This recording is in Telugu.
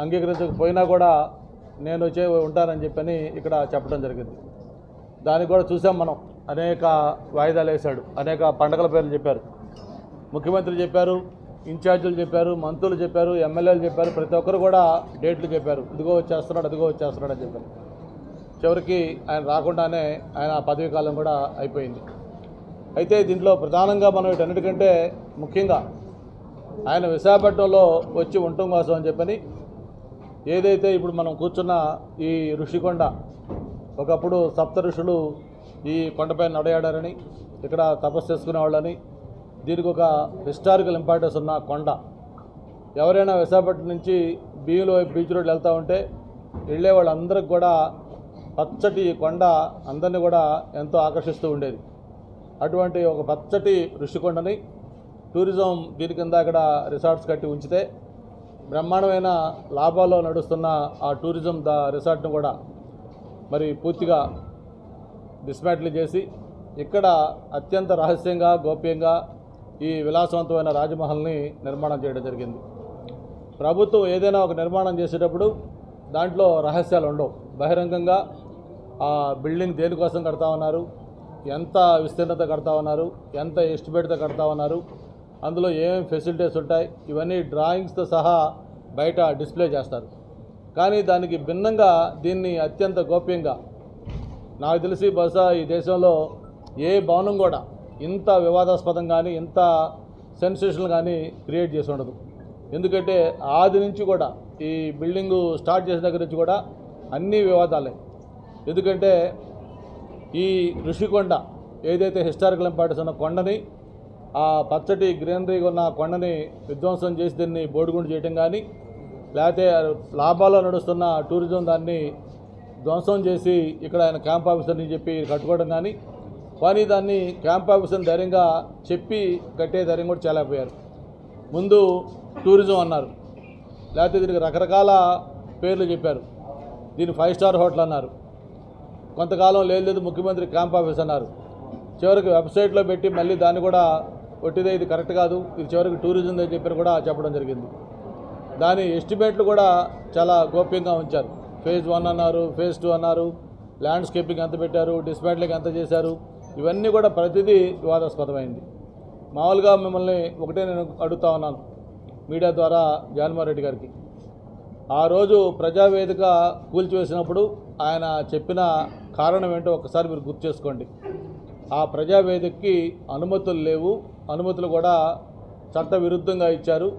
అంగీకరించకపోయినా కూడా నేను వచ్చే ఉంటానని చెప్పని ఇక్కడ చెప్పడం జరిగింది. దానికి కూడా చూసాం మనం. అనేక వాయిదాలు వేశాడు, అనేక పండగల పేర్లు చెప్పారు, ముఖ్యమంత్రి చెప్పారు, ఇన్ఛార్జీలు చెప్పారు, మంత్రులు చెప్పారు, ఎమ్మెల్యేలు చెప్పారు, ప్రతి ఒక్కరు కూడా డేట్లు చెప్పారు. ఇదిగో వచ్చేస్తున్నాడు, అదిగో వచ్చేస్తున్నాడు అని చెప్పారు. చివరికి ఆయన రాకుండానే ఆయన పదవీ కాలం కూడా అయిపోయింది. అయితే దీంట్లో ప్రధానంగా మనం వీటన్నిటికంటే ముఖ్యంగా ఆయన విశాఖపట్నంలో వచ్చి ఉండటం కోసం అని చెప్పని ఏదైతే ఇప్పుడు మనం కూర్చున్న ఈ ఋషికొండ, ఒకప్పుడు సప్త ఋషులు ఈ కొండపై నడయాడారని, ఇక్కడ తపస్సు చేసుకునేవాళ్ళని, దీనికి ఒక హిస్టారికల్ ఇంపార్టెన్స్ ఉన్న కొండ. ఎవరైనా విశాఖపట్నం నుంచి బీచ్లో బీచ్ రోడ్లు వెళ్తూ ఉంటే వెళ్ళే వాళ్ళందరికి కూడా పచ్చటి కొండ అందరినీ కూడా ఎంతో ఆకర్షిస్తూ ఉండేది. అటువంటి ఒక పచ్చటి ఋషికొండని టూరిజం దీని కింద అక్కడ రిసార్ట్స్ కట్టి ఉంచితే బ్రహ్మాండమైన లాభాల్లో నడుస్తున్న ఆ టూరిజం రిసార్ట్ను కూడా మరి పూర్తిగా డిస్మాంటిల్ చేసి ఇక్కడ అత్యంత రహస్యంగా గోప్యంగా ఈ విలాసవంతమైన రాజమహల్ని నిర్మాణం చేయడం జరిగింది. ప్రభుత్వం ఏదైనా ఒక నిర్మాణం చేసేటప్పుడు దాంట్లో రహస్యాలు ఉండవు. బహిరంగంగా ఆ బిల్డింగ్ దేనికోసం కడతా ఉన్నారు, ఎంత విస్తీర్ణత కడతా ఉన్నారు, ఎంత ఎస్టిమేట్తో కడతా ఉన్నారు, అందులో ఏమేమి ఫెసిలిటీస్ ఉంటాయి, ఇవన్నీ డ్రాయింగ్స్తో సహా బయట డిస్ప్లే చేస్తారు. కానీ దానికి భిన్నంగా దీన్ని అత్యంత గోప్యంగా, నాకు తెలిసి బహుశా ఈ దేశంలో ఏ భవనం కూడా ఇంత వివాదాస్పదం కానీ ఇంత సెన్సేషన్ కానీ క్రియేట్ చేసి ఉండదు. ఎందుకంటే ఆది నుంచి కూడా ఈ బిల్డింగు స్టార్ట్ చేసిన దగ్గర నుంచి కూడా అన్ని వివాదాలే. ఎందుకంటే ఈ ఋషికొండ ఏదైతే హిస్టారికల్ ఇంపార్టెన్స్ ఉన్న కొండని, ఆ పచ్చటి గ్రీనరీగా ఉన్న కొండని విధ్వంసం చేసి దీన్ని బోడిగుండు చేయడం కానీ, లేకపోతే లాభాల్లో నడుస్తున్న టూరిజం దాన్ని ధ్వంసం చేసి ఇక్కడ ఆయన క్యాంప్ ఆఫీసర్ని చెప్పి కట్టుకోవడం కానీ దాన్ని క్యాంప్ ఆఫీసర్ని ధైర్యంగా చెప్పి కట్టే ధైర్యం కూడా చేయలేకపోయారు. ముందు టూరిజం అన్నారు, లేకపోతే దీనికి రకరకాల పేర్లు చెప్పారు. దీన్ని 5 స్టార్ హోటల్ అన్నారు, కొంతకాలం లేదు ముఖ్యమంత్రి క్యాంప్ ఆఫీస్ అన్నారు. చివరికి వెబ్సైట్లో పెట్టి మళ్ళీ దాన్ని కూడా ఒట్టిదే, ఇది కరెక్ట్ కాదు, ఇది చివరికి టూరిజం అని చెప్పి కూడా చెప్పడం జరిగింది. దాని ఎస్టిమేట్లు కూడా చాలా గోప్యంగా ఉంచారు. ఫేజ్ 1 అన్నారు, ఫేజ్ 2 అన్నారు, ల్యాండ్స్కేపింగ్ ఎంత పెట్టారు, డిస్మాంట్లింగ్ ఎంత చేశారు, ఇవన్నీ కూడా ప్రతిదీ వివాదాస్పదమైంది. మామూలుగా మిమ్మల్ని ఒకటే నేను అడుగుతా ఉన్నాను మీడియా ద్వారా జగన్మోహన్ రెడ్డి గారికి, ఆ రోజు ప్రజావేదిక కూల్చివేసినప్పుడు ఆయన చెప్పిన కారణం ఏంటో ఒకసారి మీరు గుర్తు చేసుకోండి. ఆ ప్రజావేదికకి అనుమతులు లేవు, అనుమతులు కూడా చట్ట విరుద్ధంగా ఇచ్చారు.